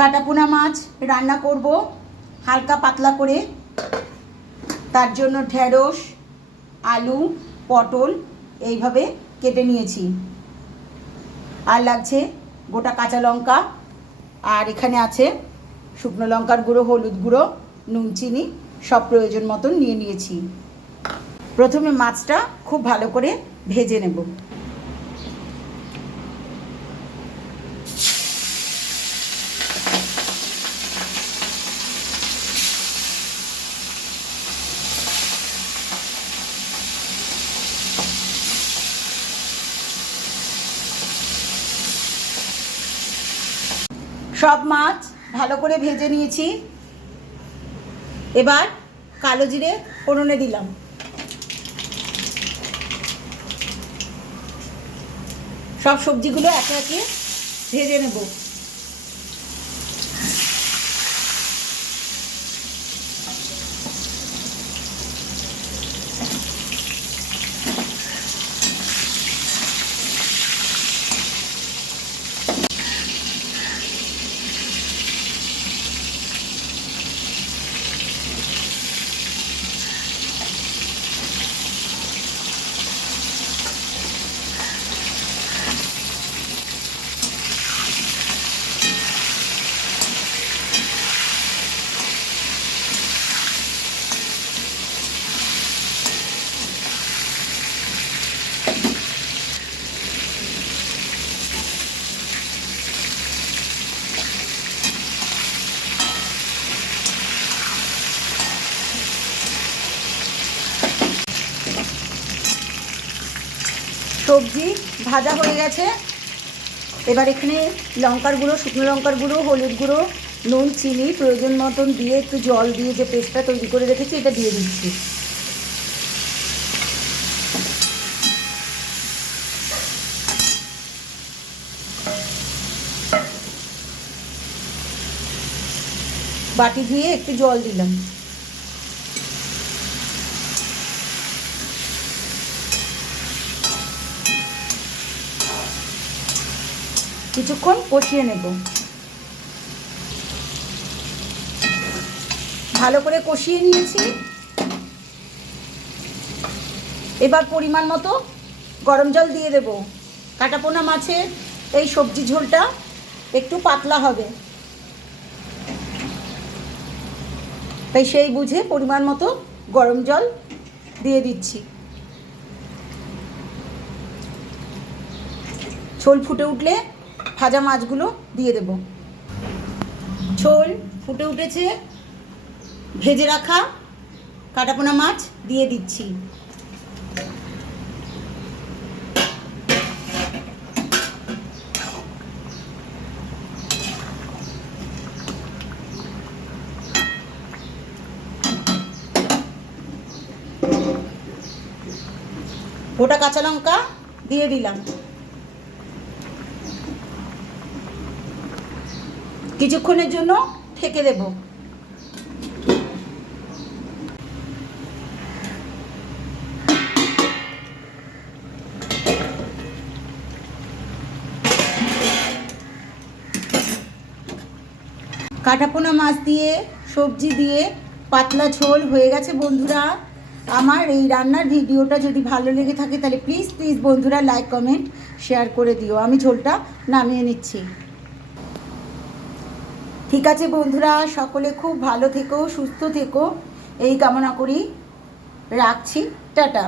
কাটাপোনা মাছ রান্না করব হালকা পাতলা করে। তার জন্য ঢেঁড়স, আলু, পটল এইভাবে কেটে নিয়েছি। আর লাগছে গোটা কাঁচা লঙ্কা, আর এখানে আছে শুকনো লঙ্কার গুঁড়ো, হলুদ গুঁড়ো, নুন, চিনি সব প্রয়োজন মতন নিয়ে নিয়েছি। প্রথমে মাছটা খুব ভালো করে ভেজে নেব। সব মাছ ভালো করে ভেজে নিয়েছি। এবার কালো জিরে ফোড়নে দিলাম। সব সবজিগুলো একে একে ভেজে নেব। সবজি ভাজা হয়ে গেছে। এবার এখানে লঙ্কার গুঁড়ো, শুকনো লঙ্কার গুঁড়ো, হলুদ গুঁড়ো, নুন, চিনি প্রয়োজন মতন দিয়ে একটু জল দিয়ে যে পেস্টটা তৈরি করে রেখেছি এটা দিয়ে দিচ্ছি। বাটি ধুয়ে একটু জল দিলাম। কিছুক্ষণ কষিয়ে নেব। ভালো করে কষিয়ে নিয়েছি। এবার পরিমাণ মতো গরম জল দিয়ে দেব। কাটাপোনা মাছের এই সবজি ঝোলটা একটু পাতলা হবে, তাই সেই বুঝে পরিমাণ মতো গরম জল দিয়ে দিচ্ছি। ঝোল ফুটে উঠলে ভাজা মাছগুলো দিয়ে দেব। ঝোল ফুটে উঠেছে, ভেজে রাখা কাটাপোনা মাছ দিয়ে দিচ্ছি। গোটা কাঁচা লঙ্কা দিয়ে দিলাম। কিছুক্ষণের জন্য ঢেকে দেব। কাটাপোনা মাছ দিয়ে সবজি দিয়ে পাতলা ঝোল হয়ে গেছে। বন্ধুরা, আমার এই রান্নার ভিডিওটা যদি ভালো লেগে থাকে তাহলে প্লিজ বন্ধুরা লাইক, কমেন্ট, শেয়ার করে দিও। আমি ঝোলটা নামিয়ে নিচ্ছি। ঠিক আছে বন্ধুরা, সকলে খুব ভালো থেকো, সুস্থ থেকো এই কামনা করি। রাখছি, টাটা।